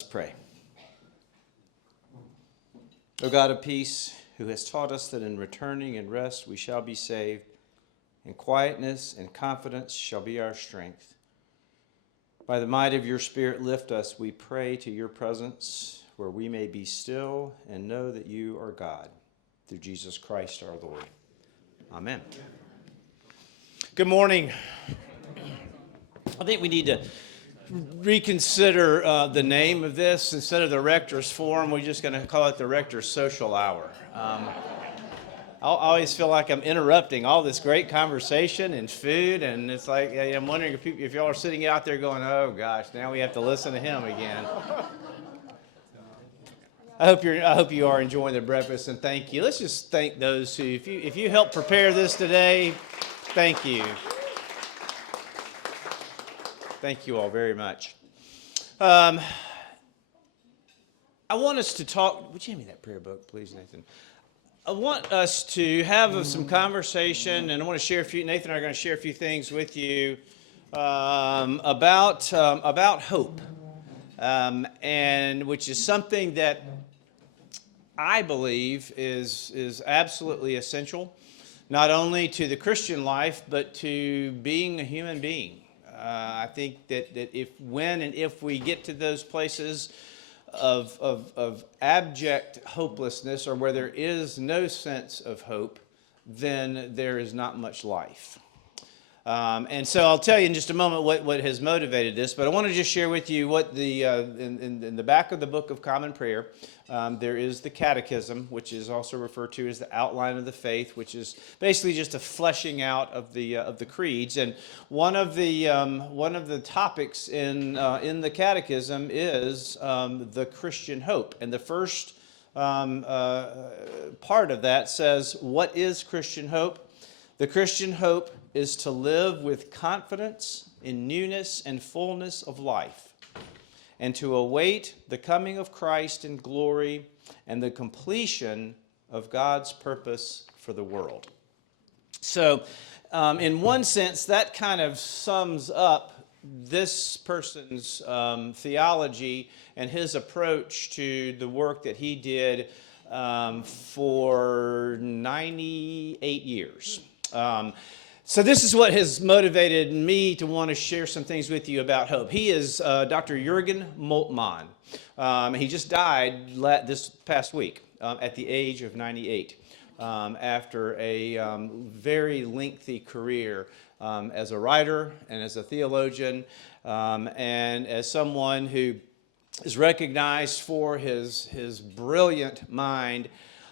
Let's pray. O God of peace, who has taught us that in returning and rest we shall be saved, and quietness and confidence shall be our strength. By the might of your Spirit, lift us, we pray, to your presence, where we may be still and know that you are God. Through Jesus Christ our Lord. Amen. Good morning. I think we need to reconsider the name of this. Instead of the Rector's Forum, we're just going to call it the Rector's Social Hour. I always feel like I'm interrupting all this great conversation and food, and it's like I'm wondering if y'all are sitting out there going, "Oh gosh, now we have to listen to him again." I hope you are enjoying the breakfast, and thank you. Let's just thank those who, if you helped prepare this today, thank you. Thank you all very much. I want us to talk. Would you hand me that prayer book, please, Nathan? I want us to have some conversation, and I want to share a few. Nathan and I are going to share a few things with you about hope, and which is something that I believe is absolutely essential, not only to the Christian life but to being a human being. I think that if we get to those places of abject hopelessness, or where there is no sense of hope, then there is not much life. And so I'll tell you in just a moment what has motivated this, but I want to just share with you what in the back of the Book of Common Prayer, there is the Catechism, which is also referred to as the Outline of the Faith, which is basically just a fleshing out of the creeds. And one of the topics in the Catechism is the Christian hope. And the first part of that says, "What is Christian hope? The Christian hope is to live with confidence in newness and fullness of life, and to await the coming of Christ in glory and the completion of God's purpose for the world." So, in one sense, that kind of sums up this person's theology and his approach to the work that he did for 98 years. So this is what has motivated me to want to share some things with you about hope. He is Dr. Jürgen Moltmann. He just died this past week at the age of 98 after a very lengthy career as a writer and as a theologian and as someone who is recognized for his brilliant mind.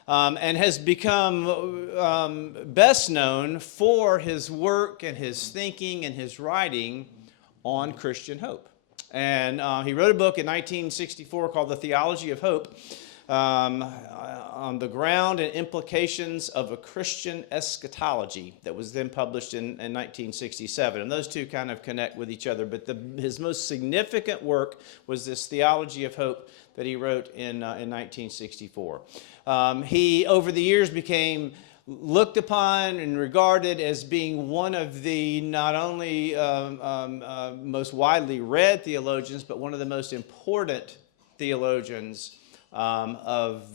And has become best known for his work and his thinking and his writing on Christian hope. And he wrote a book in 1964 called The Theology of Hope, on the ground and implications of a Christian eschatology, that was then published in 1967. And those two kind of connect with each other. But his most significant work was this Theology of Hope that he wrote in 1964. He, over the years, became looked upon and regarded as being one of the not only most widely read theologians, but one of the most important theologians of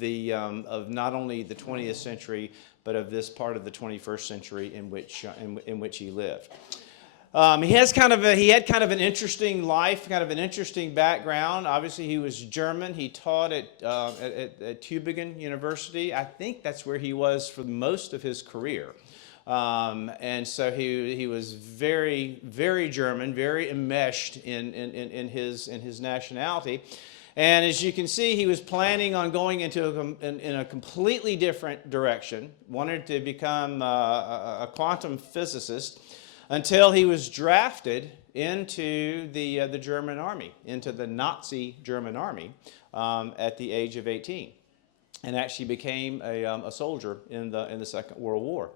not only the 20th century, but of this part of the 21st century in which he lived. He had kind of an interesting life, kind of an interesting background. Obviously, he was German. He taught at Tübingen University. I think that's where he was for most of his career. And so he was very, very German, very enmeshed in his nationality. And as you can see, he was planning on going into a completely different direction. Wanted to become a quantum physicist, until he was drafted into the German army, into the Nazi German army, at the age of 18, and actually became a soldier in the Second World War.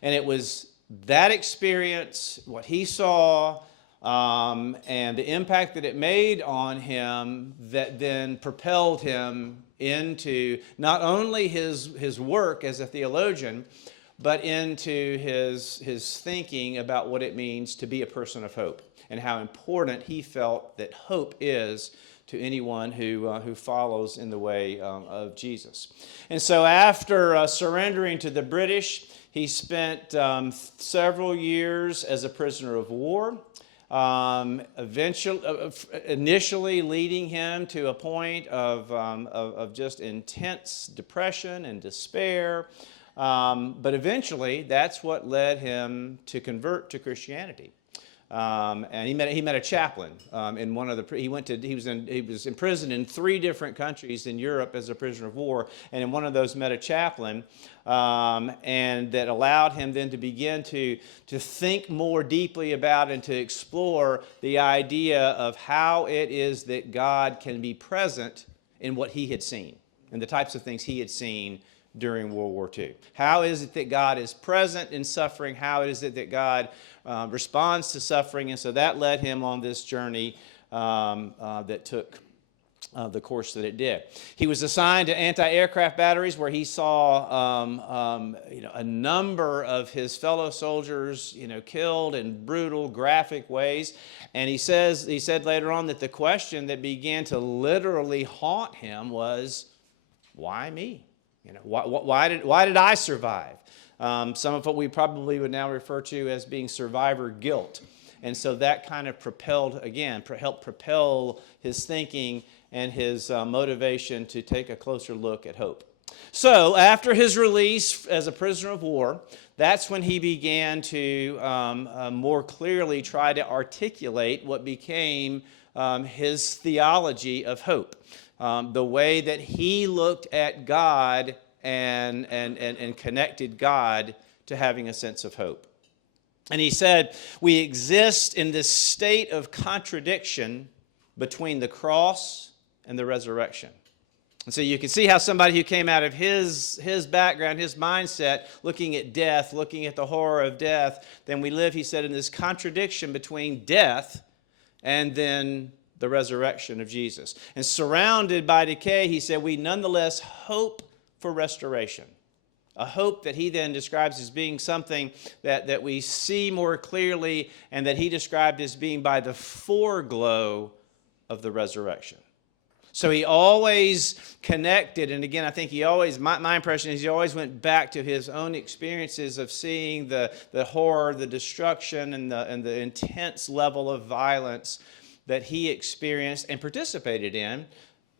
And it was that experience, what he saw, and the impact that it made on him, that then propelled him into not only his work as a theologian, but into his thinking about what it means to be a person of hope, and how important he felt that hope is to anyone who follows in the way of Jesus. And so after surrendering to the British, he spent several years as a prisoner of war, initially leading him to a point of just intense depression and despair. But eventually, that's what led him to convert to Christianity. And he met a chaplain in one of the. He was imprisoned in 3 different countries in Europe as a prisoner of war, and in one of those met a chaplain, and that allowed him then to begin to think more deeply about and to explore the idea of how it is that God can be present in what he had seen and the types of things he had seen during World War II. How is it that God is present in suffering? How is it that God responds to suffering? And so that led him on this journey that took the course that it did. He was assigned to anti-aircraft batteries, where he saw a number of his fellow soldiers killed in brutal, graphic ways. And he said later on that the question that began to literally haunt him was, why me? Why did I survive? Some of what we probably would now refer to as being survivor guilt. And so that kind of helped propel his thinking and his motivation to take a closer look at hope. So after his release as a prisoner of war, that's when he began to more clearly try to articulate what became his theology of hope. The way that he looked at God and connected God to having a sense of hope. And he said, we exist in this state of contradiction between the cross and the resurrection. And so you can see how somebody who came out of his background, his mindset, looking at death, looking at the horror of death, then we live, he said, in this contradiction between death and then the resurrection of Jesus. And surrounded by decay, he said, we nonetheless hope for restoration. A hope that he then describes as being something that we see more clearly, and that he described as being by the foreglow of the resurrection. So he always connected, and again, I think my impression is he always went back to his own experiences of seeing the horror, the destruction, and the intense level of violence that he experienced and participated in,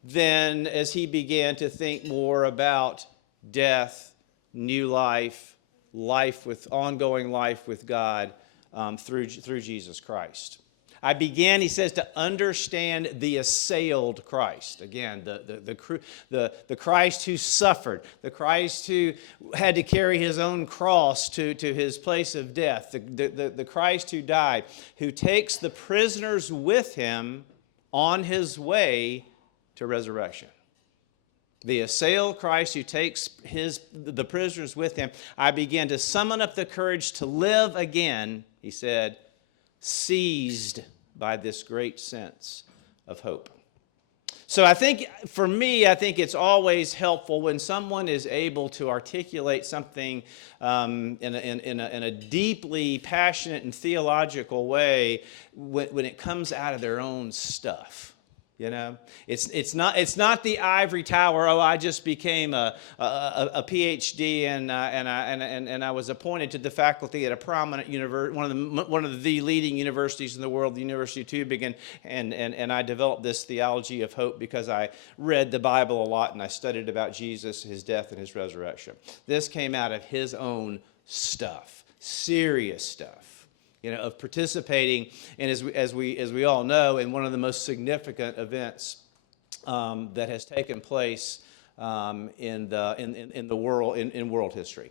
then as he began to think more about death, new life, ongoing life with God through Jesus Christ. I began, he says, to understand the assailed Christ. Again, the Christ who suffered, the Christ who had to carry his own cross to his place of death, the Christ who died, who takes the prisoners with him on his way to resurrection. The assailed Christ who takes the prisoners with him. I began to summon up the courage to live again, he said, seized by this great sense of hope. So I think it's always helpful when someone is able to articulate something in a deeply passionate and theological way when it comes out of their own stuff. It's not the ivory tower. Oh, I just became a PhD and I was appointed to the faculty at a prominent one of the leading universities in the world, the University of Tübingen, and I developed this theology of hope because I read the Bible a lot and I studied about Jesus, his death, and his resurrection. This came out of his own stuff, serious stuff. Of participating in, as we all know, in one of the most significant events that has taken place in the world in world history.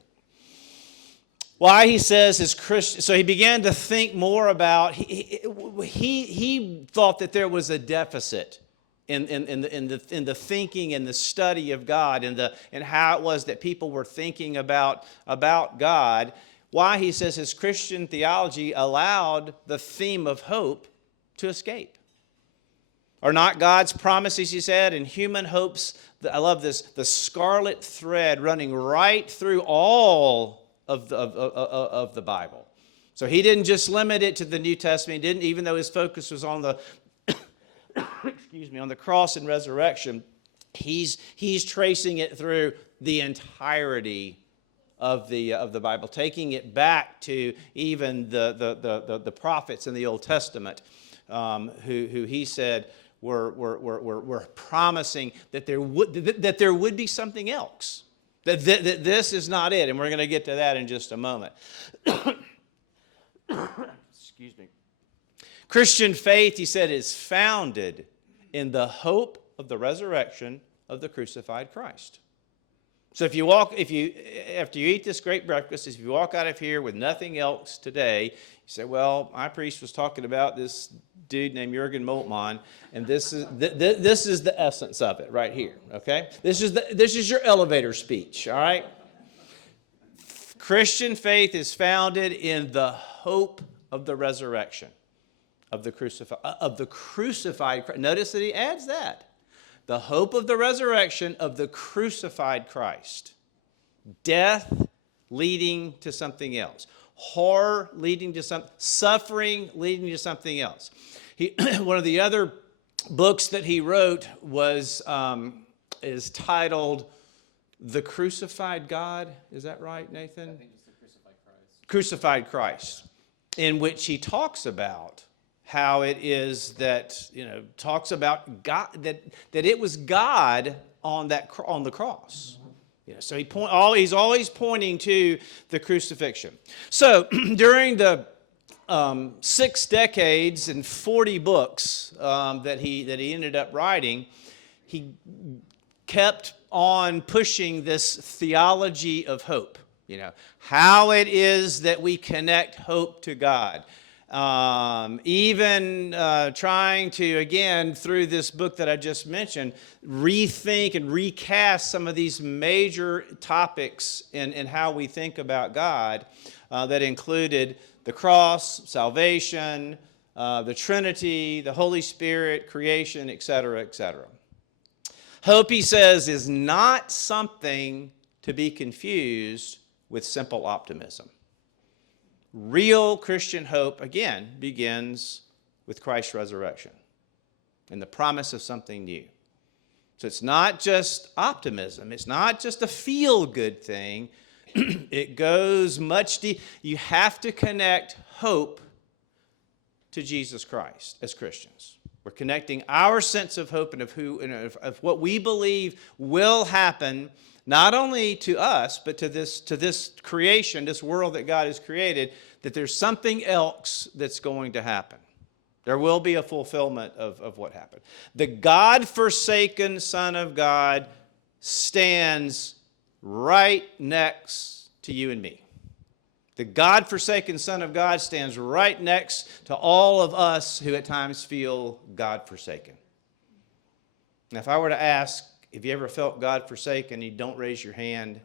Why, he says, is Christian. So he began to think more about. He thought that there was a deficit in the thinking and the study of God and how it was that people were thinking about God. Why, he says, his Christian theology allowed the theme of hope to escape. Are not God's promises, he said, and human hopes, I love this, the scarlet thread running right through all of the Bible. So he didn't just limit it to the New Testament, even though his focus was on the on the cross and resurrection, he's tracing it through the entirety of the Bible, taking it back to even the prophets in the Old Testament, who he said were promising that there would be something else. That this is not it, and we're going to get to that in just a moment. Excuse me. Christian faith, he said, is founded in the hope of the resurrection of the crucified Christ. So after you eat this great breakfast, if you walk out of here with nothing else today, you say, well, my priest was talking about this dude named Jürgen Moltmann, and this is the essence of it right here, okay? This is your elevator speech, all right? Christian faith is founded in the hope of the resurrection of the crucified. Notice that he adds that. The hope of the resurrection of the crucified Christ. Death leading to something else. Horror leading to something. Suffering leading to something else. One of the other books that he wrote is titled The Crucified God. Is that right, Nathan? I think it's The Crucified Christ. Crucified Christ, in which he talks about how it is that, talks about God, that it was God on the cross. So he's always pointing to the crucifixion. So during the 6 decades and 40 books that he ended up writing, he kept on pushing this theology of hope. How it is that we connect hope to God. Even trying to, again, through this book that I just mentioned, rethink and recast some of these major topics in how we think about God that included the cross, salvation, the Trinity, the Holy Spirit, creation, etc., etc. Hope, he says, is not something to be confused with simple optimism. Real Christian hope, again, begins with Christ's resurrection and the promise of something new. So it's not just optimism. It's not just a feel-good thing. It goes much deeper. You have to connect hope to Jesus Christ as Christians. We're connecting our sense of hope and of what we believe will happen, not only to us, but to this creation, this world that God has created, that there's something else that's going to happen. There will be a fulfillment of what happened. The God-forsaken Son of God stands right next to you and me. The God-forsaken Son of God stands right next to all of us who at times feel God-forsaken. Now, if I were to ask, have you ever felt God-forsaken, you don't raise your hand,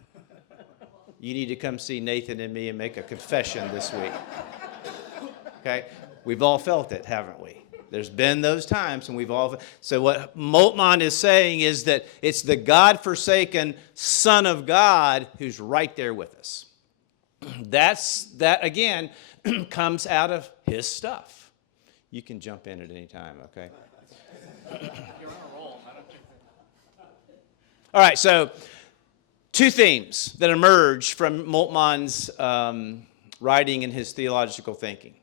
you need to come see Nathan and me and make a confession this week. Okay? We've all felt it, haven't we? There's been those times, and we've all... So what Moltmann is saying is that it's the God-forsaken Son of God who's right there with us. That, again, comes out of his stuff. You can jump in at any time, okay? You're on a roll. I don't think that... All right, so 2 themes that emerge from Moltmann's writing and his theological thinking.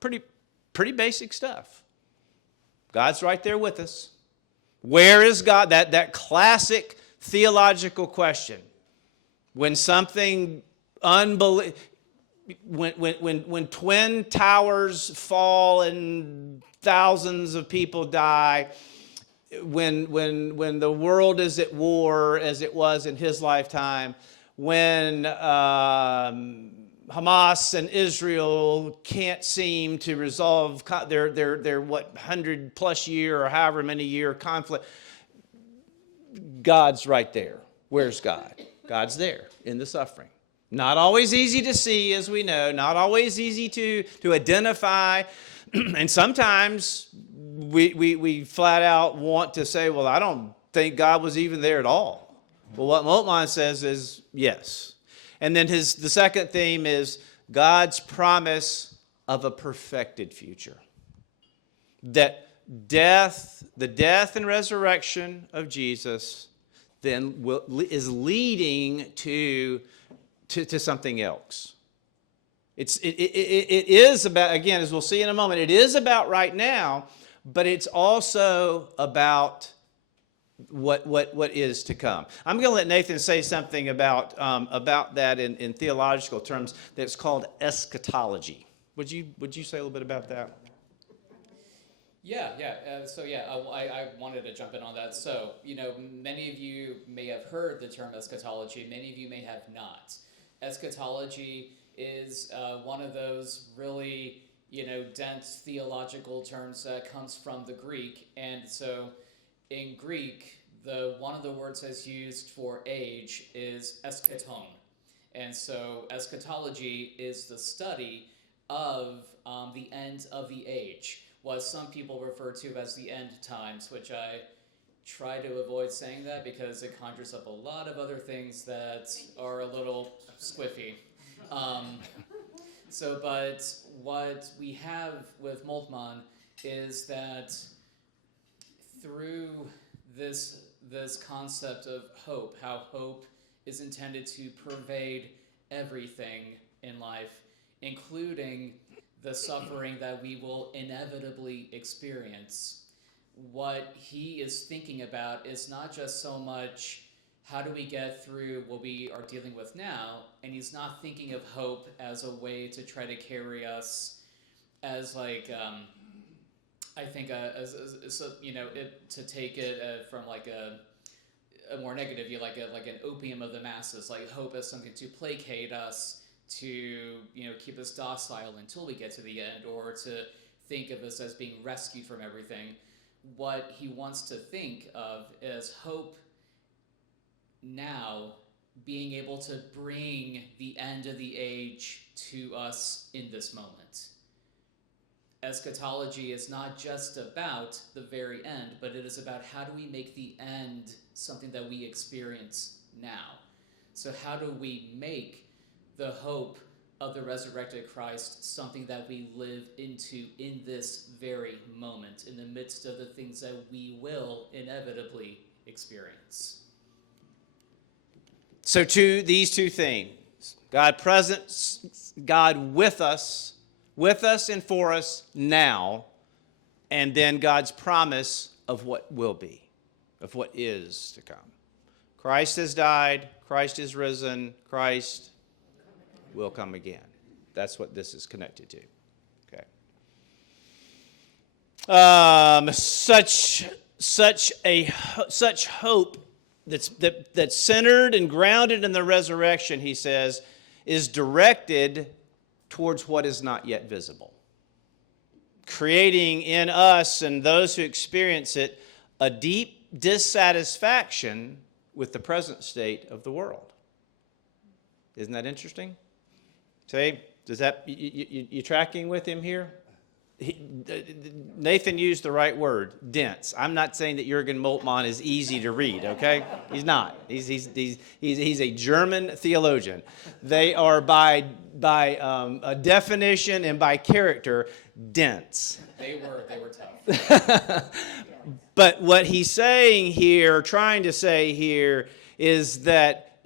Pretty basic stuff. God's right there with us. Where is God? That classic theological question. When something when twin towers fall and thousands of people die, when the world is at war as it was in his lifetime, when Hamas and Israel can't seem to resolve their 100+ year or however many year conflict, God's right there. Where's God? God's there in the suffering. Not always easy to see, as we know, not always easy to identify, and sometimes we flat out want to say, well, I don't think God was even there at all. Well, what Moltmann says is yes. And then the second theme is God's promise of a perfected future. That the death and resurrection of Jesus then is leading to something else. It is about, again, as we'll see in a moment, it is about right now, but it's also about what is to come. I'm going to let Nathan say something about that in theological terms that's called eschatology. Would you say a little bit about that? Yeah. I wanted to jump in on that. So, many of you may have heard the term eschatology. Many of you may have not. Eschatology is one of those really, dense theological terms that comes from the Greek. And so in Greek, one of the words that's used for age is eschaton. And so eschatology is the study of the end of the age, what some people refer to as the end times, which I try to avoid saying that because it conjures up a lot of other things that are a little squiffy. But what we have with Moltmann is that through this concept of hope, how hope is intended to pervade everything in life, including the suffering that we will inevitably experience. What he is thinking about is not just so much how do we get through what we are dealing with now, and he's not thinking of hope as a way to try to carry us as I think to take it from like a more negative view, like an opium of the masses, like hope as something to placate us, to keep us docile until we get to the end, or to think of us as being rescued from everything. What he wants to think of is hope now being able to bring the end of the age to us in this moment. Eschatology is not just about the very end, but it is about how do we make the end something that we experience now. So how do we make the hope of the resurrected Christ something that we live into in this very moment, in the midst of the things that we will inevitably experience? So these two things, God present, God with us and for us now, and then God's promise of what will be, of what is to come. Christ has died, Christ is risen, Christ will come again. That's what this is connected to. Okay. Such hope that's centered and grounded in the resurrection, he says, is directed towards what is not yet visible, creating in us and those who experience it a deep dissatisfaction with the present state of the world. Isn't that interesting? See, you tracking with him here? Nathan used the right word, dense. I'm not saying that Jürgen Moltmann is easy to read, okay? He's not. He's a German theologian. They are by a definition and by character dense. They were tough. But what he's saying here, trying to say here, is that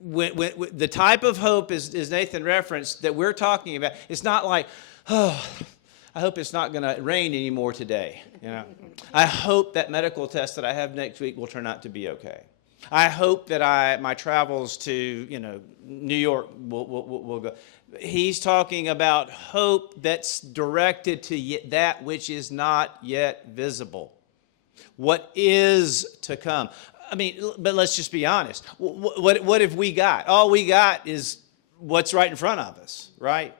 when the type of hope is Nathan referenced that we're talking about, it's not like, oh, I hope it's not going to rain anymore today. I hope that medical test that I have next week will turn out to be okay. I hope that my travels to New York will go. He's talking about hope that's directed to that which is not yet visible. What is to come. I mean, but let's just be honest. What have we got? All we got is what's right in front of us, right?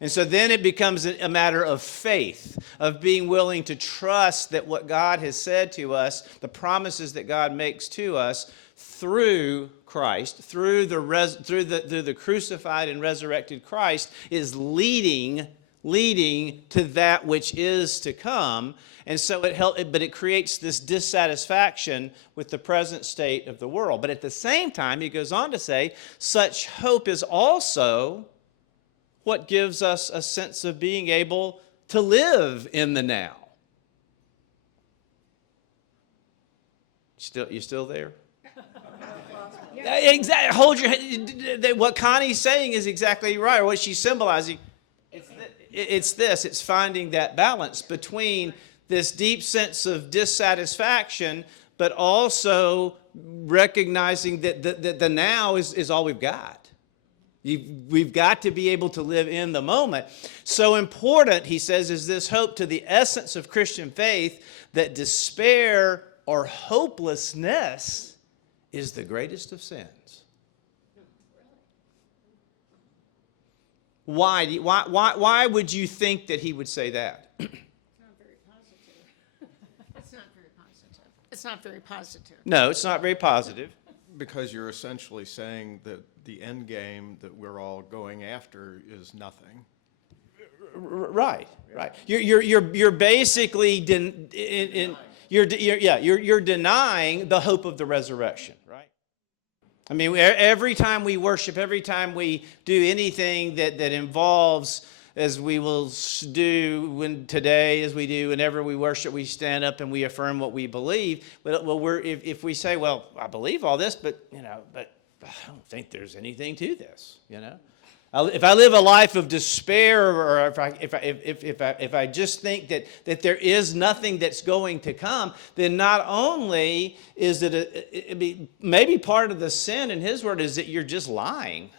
And so then it becomes a matter of faith, of being willing to trust that what God has said to us, the promises that God makes to us through Christ, through the crucified and resurrected Christ, is leading to that which is to come. And so but it creates this dissatisfaction with the present state of the world. But at the same time, he goes on to say, such hope is also what gives us a sense of being able to live in the now. You still there? Exactly. Hold your head. What Connie's saying is exactly right, or what she's symbolizing. It's finding that balance between this deep sense of dissatisfaction, but also recognizing that the now is all we've got. We've got to be able to live in the moment. So important, he says, is this hope to the essence of Christian faith that despair or hopelessness is the greatest of sins. Why would you think that he would say that? Not very positive. It's not very positive. It's not very positive. No, it's not very positive. Because you're essentially saying that the end game that we're all going after is nothing. Right. You're basically you're denying the hope of the resurrection, right? I mean, every time we worship, every time we do anything that involves, as we will do today, as we do whenever we worship, we stand up and we affirm what we believe. Well, if we say, well, I believe all this, but I don't think there's anything to this, If I live a life of despair, or if I just think that there is nothing that's going to come, then not only is it maybe part of the sin in his word is that you're just lying,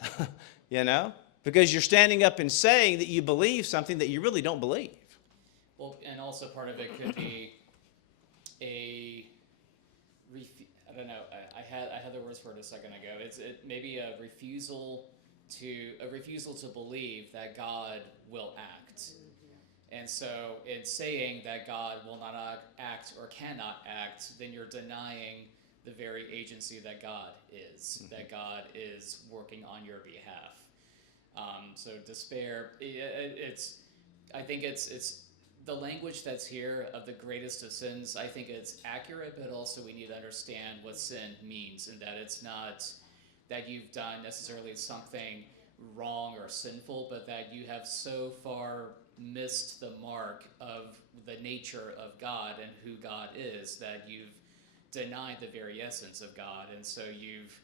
because you're standing up and saying that you believe something that you really don't believe. Well, and also part of it could be I don't know. I had the words for it a second ago. It's maybe a refusal to believe that God will act. And so in saying that God will not act or cannot act, then you're denying the very agency that God is, that God is working on your behalf. So despair, I think it's the language that's here of the greatest of sins. I think it's accurate, but also we need to understand what sin means, and that it's not that you've done necessarily something wrong or sinful, but that you have so far missed the mark of the nature of God and who God is that you've denied the very essence of God, and so you've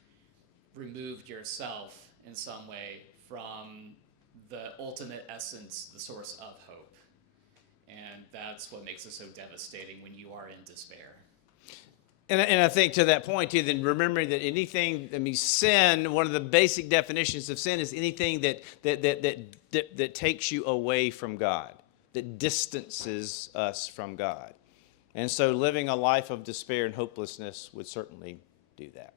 removed yourself in some way from the ultimate essence, the source of hope. And that's what makes it so devastating when you are in despair. And I think to that point, too, then remembering that sin, one of the basic definitions of sin is anything that takes you away from God, that distances us from God. And so living a life of despair and hopelessness would certainly do that.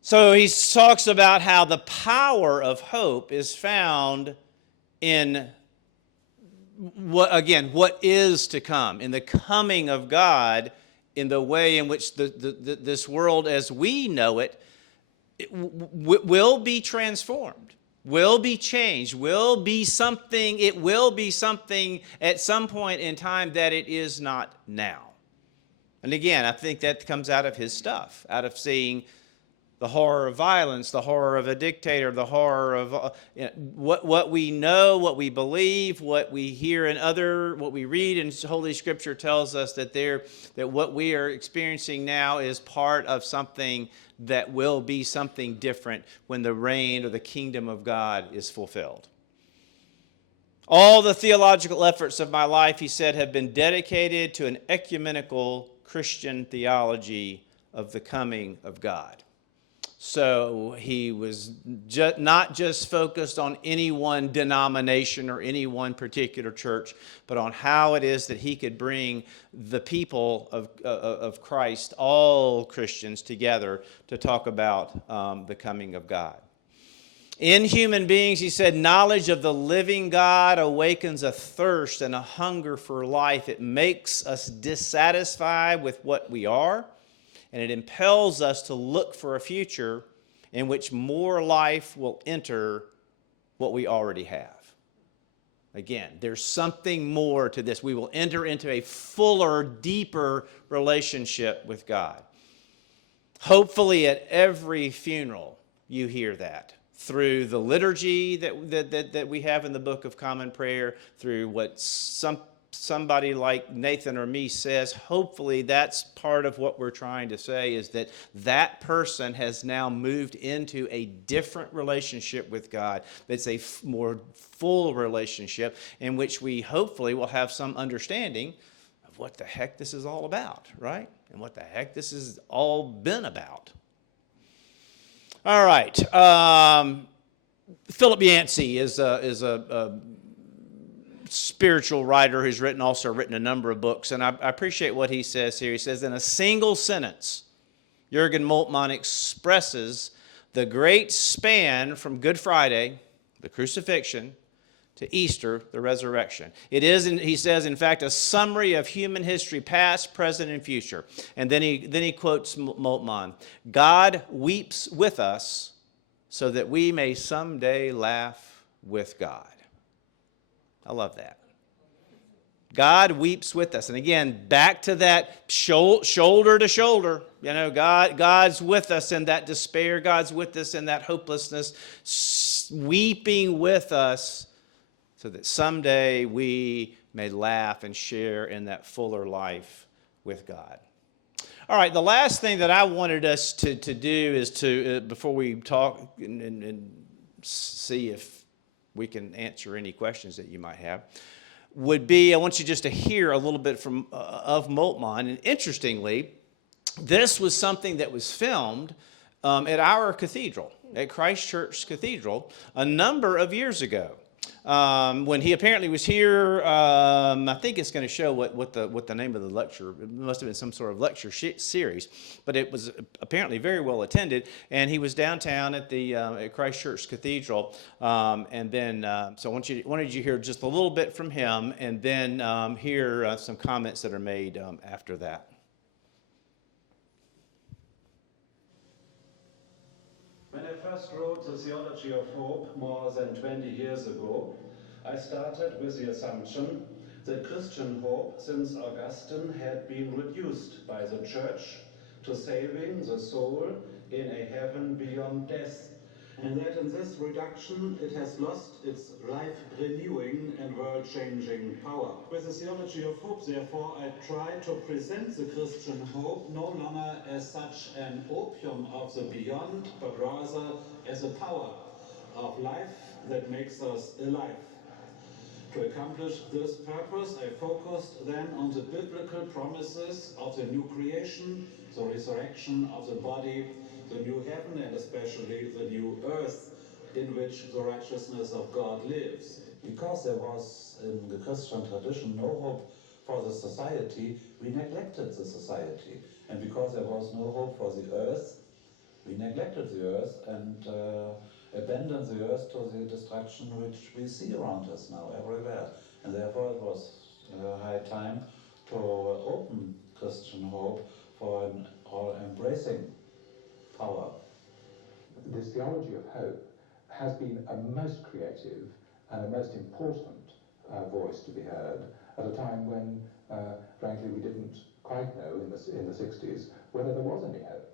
So he talks about how the power of hope is found in what is to come, in the coming of God, in the way in which this world as we know it will be transformed, will be changed, will be something at some point in time that it is not now. And again, I think that comes out of his stuff, out of seeing the horror of violence, the horror of a dictator, the horror of what we know, what we believe, what we hear what we read in Holy Scripture tells us that what we are experiencing now is part of something that will be something different when the reign or the kingdom of God is fulfilled. All the theological efforts of my life, he said, have been dedicated to an ecumenical Christian theology of the coming of God. So he was not just focused on any one denomination or any one particular church, but on how it is that he could bring the people of Christ, all Christians, together to talk about the coming of God. In human beings, he said, knowledge of the living God awakens a thirst and a hunger for life. It makes us dissatisfied with what we are, and it impels us to look for a future in which more life will enter what we already have. Again, there's something more to this. We will enter into a fuller, deeper relationship with God. Hopefully at every funeral you hear that. Through the liturgy that we have in the Book of Common Prayer, through what some somebody like Nathan or me says, hopefully that's part of what we're trying to say, is that that person has now moved into a different relationship with God. That's a more full relationship in which we hopefully will have some understanding of what the heck this is all about, right? And what the heck this has all been about. All right. Philip Yancey is a spiritual writer who's also written a number of books, and I appreciate what he says here. He says, in a single sentence, Jürgen Moltmann expresses the great span from Good Friday, the crucifixion, to Easter, the resurrection. It is, he says, in fact, a summary of human history, past, present, and future. And then he quotes Moltmann, God weeps with us so that we may someday laugh with God. I love that. God weeps with us. And again, back to that shoulder to shoulder. You know, God's with us in that despair. God's with us in that hopelessness, weeping with us so that someday we may laugh and share in that fuller life with God. All right, the last thing that I wanted us to do is to, before we talk and see if we can answer any questions that you might have, would be, I want you just to hear a little bit from of Moltmann. And interestingly, this was something that was filmed at our cathedral, at Christ Church Cathedral, a number of years ago. When he apparently was here, I think it's going to show what the name of the lecture. It must have been some sort of lecture series, but it was apparently very well attended. And he was downtown at the at Christ Church Cathedral, and then so I wanted you to hear just a little bit from him, and then hear some comments that are made after that. When I first wrote the Theology of Hope more than 20 years ago, I started with the assumption that Christian hope since Augustine had been reduced by the Church to saving the soul in a heaven beyond death, and that in this reduction it has lost its life-renewing and world-changing power. With the Theology of Hope, therefore, I try to present the Christian hope no longer as such an opium of the beyond, but rather as a power of life that makes us alive. To accomplish this purpose, I focused then on the biblical promises of the new creation, the resurrection of the body, the new heaven, and especially the new earth in which the righteousness of God lives. Because there was in the Christian tradition no hope for the society, we neglected the society. And because there was no hope for the earth, we neglected the earth and abandoned the earth to the destruction which we see around us now everywhere. And therefore it was high time to open Christian hope for an all-embracing power. This theology of hope has been a most creative and a most important voice to be heard at a time when, frankly, we didn't quite know in the 60s whether there was any hope,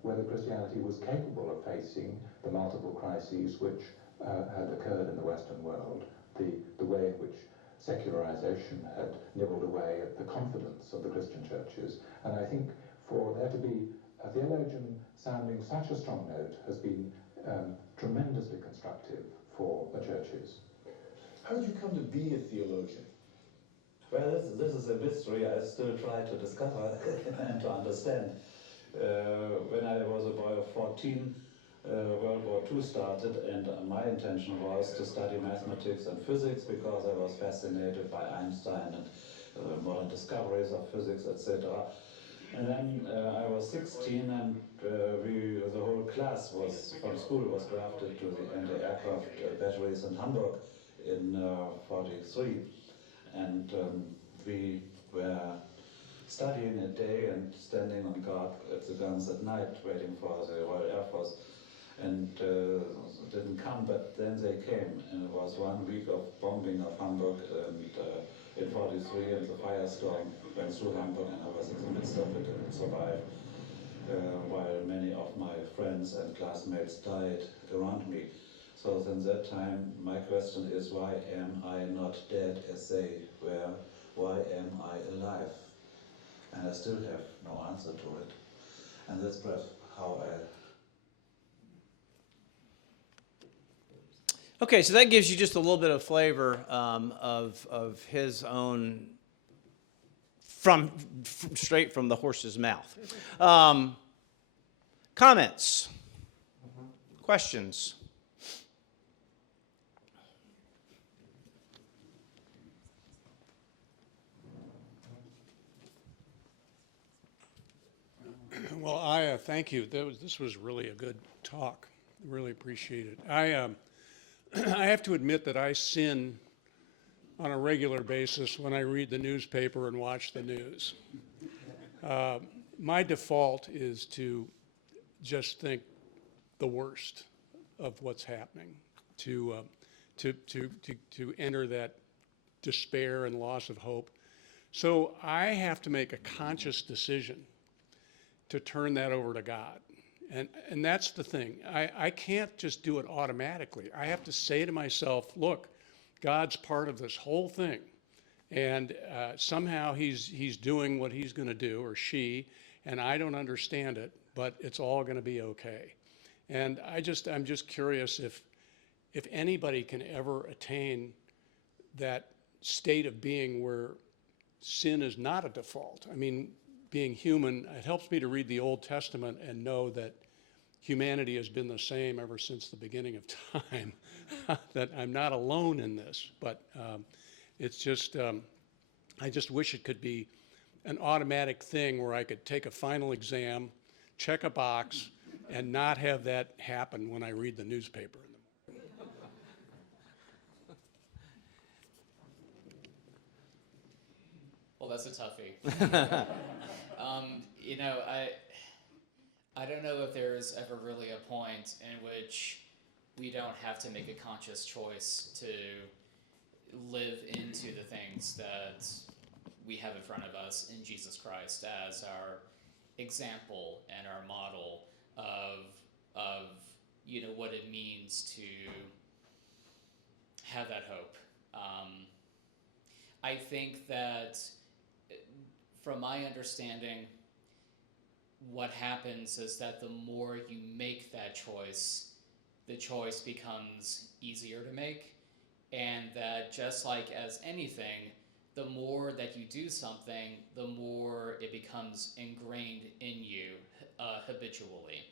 whether Christianity was capable of facing the multiple crises which had occurred in the Western world, the way in which secularization had nibbled away at the confidence of the Christian churches. And I think for there to be a theologian sounding such a strong note has been tremendously constructive for the churches. How did you come to be a theologian? Well, this is a mystery I still try to discover and to understand. When I was a boy of 14, World War II started, and my intention was to study mathematics and physics because I was fascinated by Einstein and modern discoveries of physics, etc. And then I was 16, and the whole class from school was drafted to the anti-aircraft batteries in Hamburg in 43. And we were studying a day and standing on guard at the guns at night, waiting for the Royal Air Force. And didn't come, but then they came, and it was 1 week of bombing of Hamburg, and in 43, and the firestorm went through Hamburg, and I was in the midst of it and survived, while many of my friends and classmates died around me. So since that time, my question is, why am I not dead as they were? Why am I alive? And I still have no answer to it. And that's perhaps how I... Okay, so that gives you just a little bit of flavor of his own, straight from the horse's mouth. Comments? Questions? Well, I thank you. This was really a good talk. Really appreciate it. I have to admit that I sin on a regular basis when I read the newspaper and watch the news. My default is to just think the worst of what's happening, to enter that despair and loss of hope. So I have to make a conscious decision to turn that over to God. And that's the thing. I can't just do it automatically. I have to say to myself, look, God's part of this whole thing. And somehow he's doing what he's going to do, or she, and I don't understand it, but it's all going to be okay. And I'm just curious if anybody can ever attain that state of being where sin is not a default. I mean, being human, it helps me to read the Old Testament and know that humanity has been the same ever since the beginning of time, that I'm not alone in this. But it's just, I just wish it could be an automatic thing where I could take a final exam, check a box, and not have that happen when I read the newspaper. Well, that's a toughie. You know, I don't know if there's ever really a point in which we don't have to make a conscious choice to live into the things that we have in front of us in Jesus Christ as our example and our model of you know, what it means to have that hope. I think that from my understanding, what happens is that the more you make that choice, the choice becomes easier to make, and that just like as anything, the more that you do something, the more it becomes ingrained in you habitually.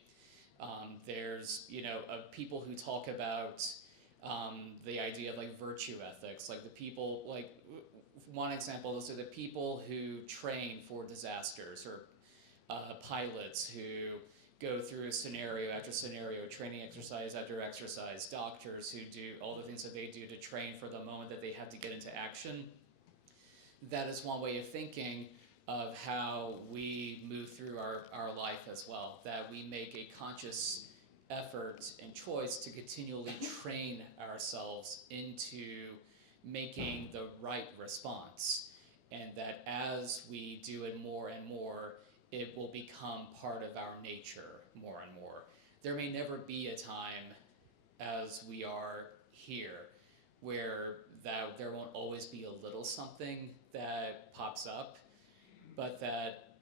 There's, you know, people who talk about the idea of like virtue ethics, like the people, like one example, those are the people who train for disasters, or pilots who go through scenario after scenario, training exercise after exercise, doctors who do all the things that they do to train for the moment that they have to get into action. That is one way of thinking of how we move through our life as well, that we make a conscious effort and choice to continually train ourselves into making the right response, and that as we do it more and more, it will become part of our nature more and more. There may never be a time as we are here where that there won't always be a little something that pops up, but that,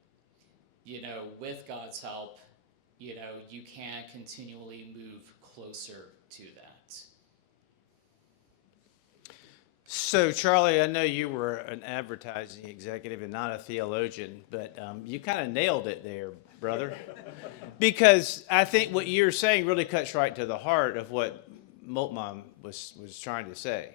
you know, with God's help, you know, you can continually move closer to that. So, Charlie, I know you were an advertising executive and not a theologian, but you kind of nailed it there, brother. Because I think what you're saying really cuts right to the heart of what Moltmann was trying to say.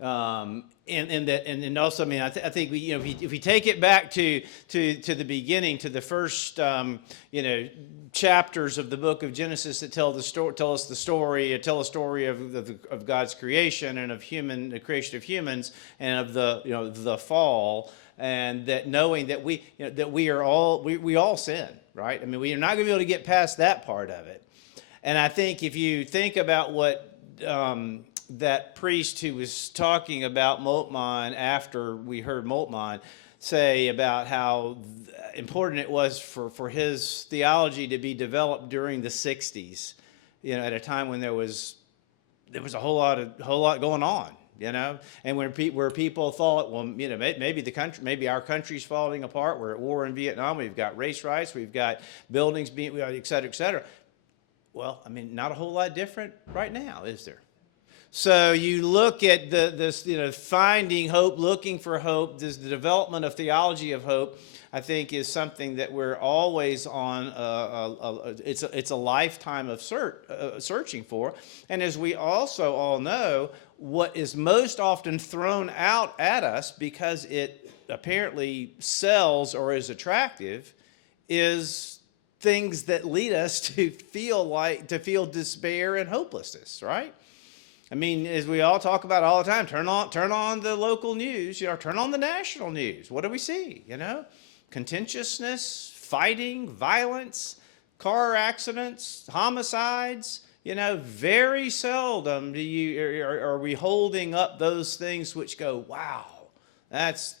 And also, I mean, I think we, you know, if we take it back to the beginning, to the first, you know, chapters of the book of Genesis that tell a story of God's creation and of the creation of humans and of the fall, and that knowing that we all sin, right? I mean, we are not going to be able to get past that part of it. And I think if you think about what that priest who was talking about Moltmann after we heard Moltmann say about how important it was for his theology to be developed during the 60s, you know, at a time when there was there was a whole lot going on, you know, and where people thought, well, you know, maybe our country's falling apart. We're at war in Vietnam. We've got race riots. We've got buildings being, et cetera, et cetera. Well, I mean, not a whole lot different right now, is there? So you look at this, you know, finding hope, looking for hope. The development of theology of hope, I think, is something that we're always on. It's a lifetime of searching for. And as we also all know, what is most often thrown out at us because it apparently sells or is attractive is things that lead us to feel despair and hopelessness, right? I mean, as we all talk about all the time, turn on the local news, you know, turn on the national news. What do we see? You know, contentiousness, fighting, violence, car accidents, homicides. You know, very seldom are we holding up those things which go, wow, that's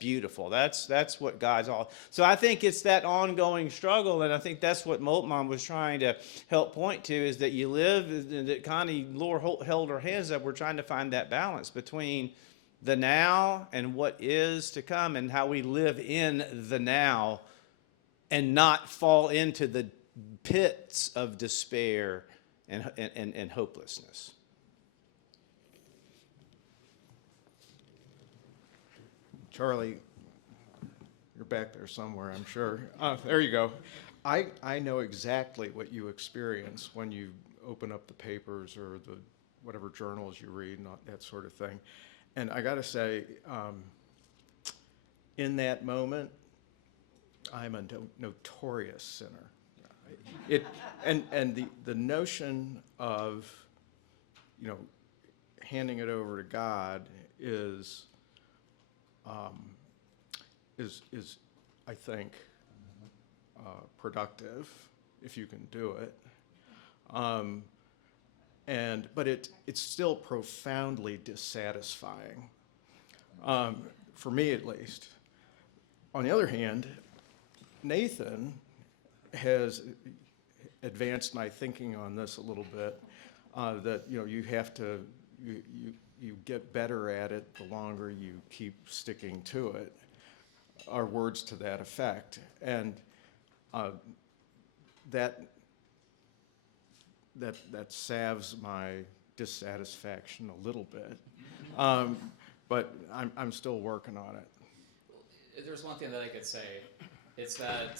beautiful. That's what God's all. So I think it's that ongoing struggle, and I think that's what Moltmann was trying to help point to, is that you live, that Connie Lord held her hands up. We're trying to find that balance between the now and what is to come, and how we live in the now and not fall into the pits of despair and hopelessness. Charlie, you're back there somewhere, I'm sure. There you go. I know exactly what you experience when you open up the papers or the whatever journals you read and that sort of thing. And I got to say, in that moment, I'm a notorious sinner. The notion of, you know, handing it over to God is I think productive if you can do it, but it's still profoundly dissatisfying, for me at least. On the other hand, Nathan has advanced my thinking on this a little bit, that, you know, you have to, you get better at it the longer you keep sticking to it, are words to that effect. And that salves my dissatisfaction a little bit, but I'm still working on it. There's one thing that I could say. It's that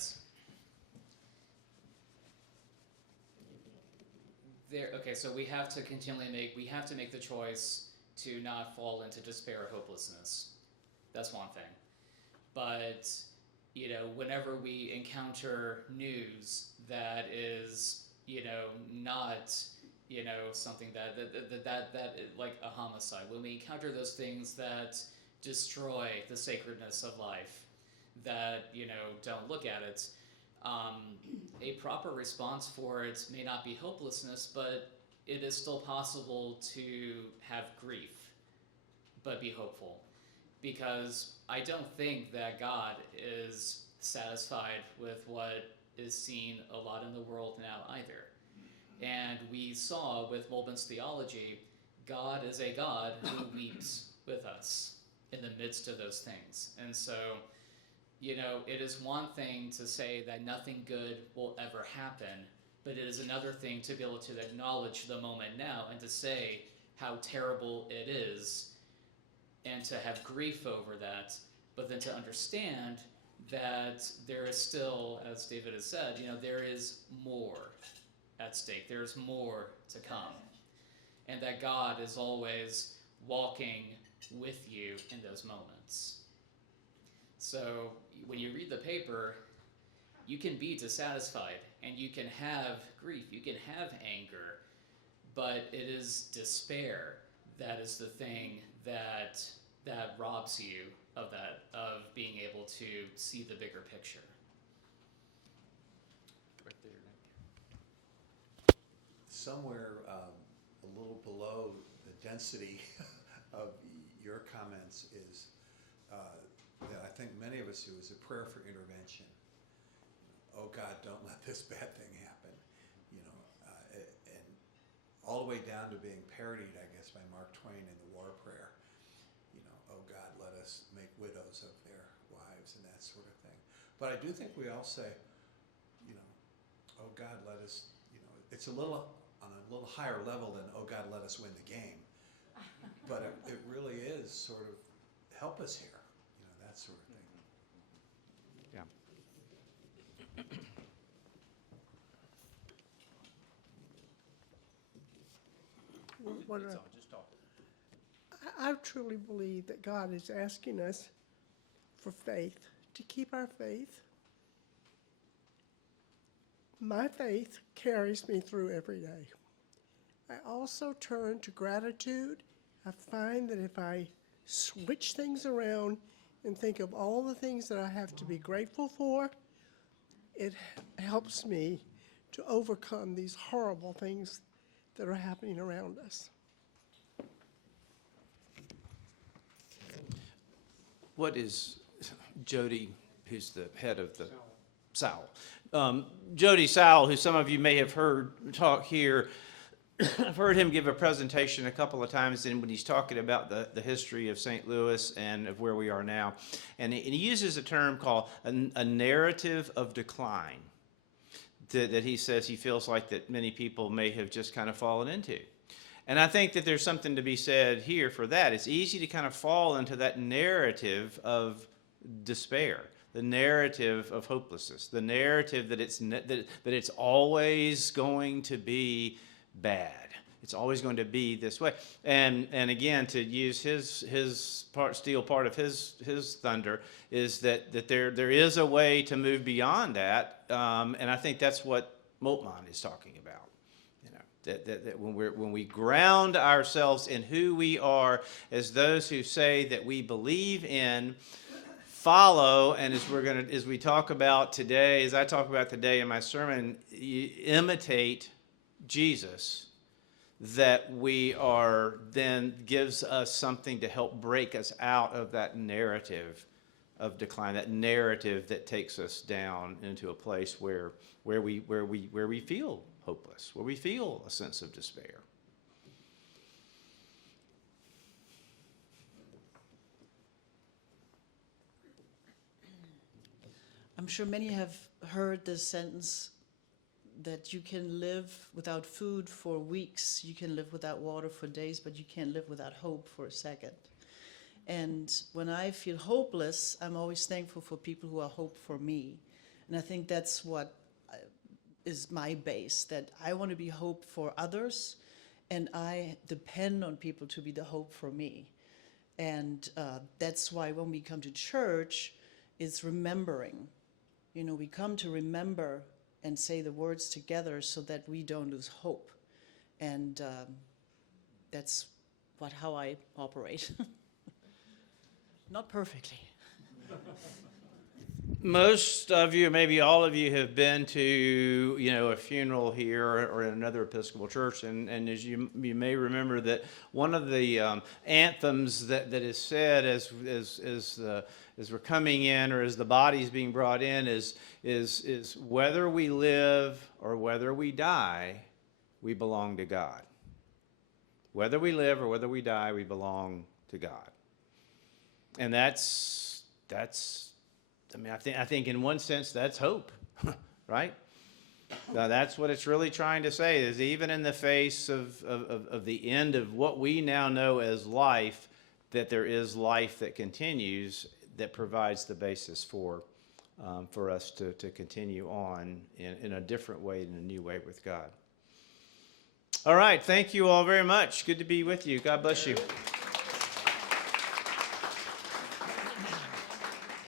so we have to continually make the choice to not fall into despair or hopelessness. That's one thing. But, you know, whenever we encounter news that is, you know, not, you know, something that like a homicide, when we encounter those things that destroy the sacredness of life, that, you know, don't look at it, a proper response for it may not be hopelessness, but it is still possible to have grief, but be hopeful. Because I don't think that God is satisfied with what is seen a lot in the world now either. And we saw with Moltmann's theology, God is a God who weeps with us in the midst of those things. And so, you know, it is one thing to say that nothing good will ever happen, but it is another thing to be able to acknowledge the moment now and to say how terrible it is and to have grief over that, but then to understand that there is still, as David has said, you know, there is more at stake. There's more to come. And that God is always walking with you in those moments. So when you read the paper, you can be dissatisfied and you can have grief, you can have anger, but it is despair that is the thing that robs you of being able to see the bigger picture. Right there, Nick. Somewhere a little below the density of your comments is that I think many of us do is a prayer for intervention. Oh God, don't let this bad thing happen. You know, and all the way down to being parodied, I guess, by Mark Twain in the War Prayer. You know, oh God, let us make widows of their wives and that sort of thing. But I do think we all say, you know, oh God, let us, you know, it's a little on a little higher level than, oh God, let us win the game. But it really is sort of, help us here, you know, that sort of thing. Yeah. I truly believe that God is asking us for faith, to keep our faith. My faith carries me through every day. I also turn to gratitude. I find that if I switch things around and think of all the things that I have to be grateful for, it helps me to overcome these horrible things that are happening around us. What is Jody, who's the head of the Sowell? Jody Sowell, who some of you may have heard talk here, I've heard him give a presentation a couple of times when he's talking about the history of St. Louis and of where we are now. And he uses a term called a narrative of decline that he says he feels like that many people may have just kind of fallen into. And I think that there's something to be said here for that. It's easy to kind of fall into that narrative of despair, the narrative of hopelessness, the narrative that it's always going to be bad. It's always going to be this way. And again, to use steal part of his thunder, is that there is a way to move beyond that. And I think that's what Moltmann is talking about. That when we ground ourselves in who we are as those who say that we believe in, follow, and as we talk about today, as I talk about today in my sermon, imitate Jesus, that we are then gives us something to help break us out of that narrative of decline, that narrative that takes us down into a place where we feel hopeless, where we feel a sense of despair. I'm sure many have heard this sentence that you can live without food for weeks, you can live without water for days, but you can't live without hope for a second. And when I feel hopeless, I'm always thankful for people who are hope for me. And I think that's what is my base, that I want to be hope for others, and I depend on people to be the hope for me. And that's why when we come to church, it's remembering. You know, we come to remember and say the words together so that we don't lose hope. And that's how I operate. Not perfectly. Most of you, maybe all of you, have been to a funeral here or in another Episcopal church, and as you may remember that one of the anthems that is said as we're coming in or as the body's being brought in is whether we live or whether we die, we belong to God. Whether we live or whether we die, we belong to God. And that's I think in one sense that's hope, right? That's what it's really trying to say, is even in the face of the end of what we now know as life, that there is life that continues, that provides the basis for us to continue on in a different way, in a new way with God. All right, thank you all very much. Good to be with you. God bless you.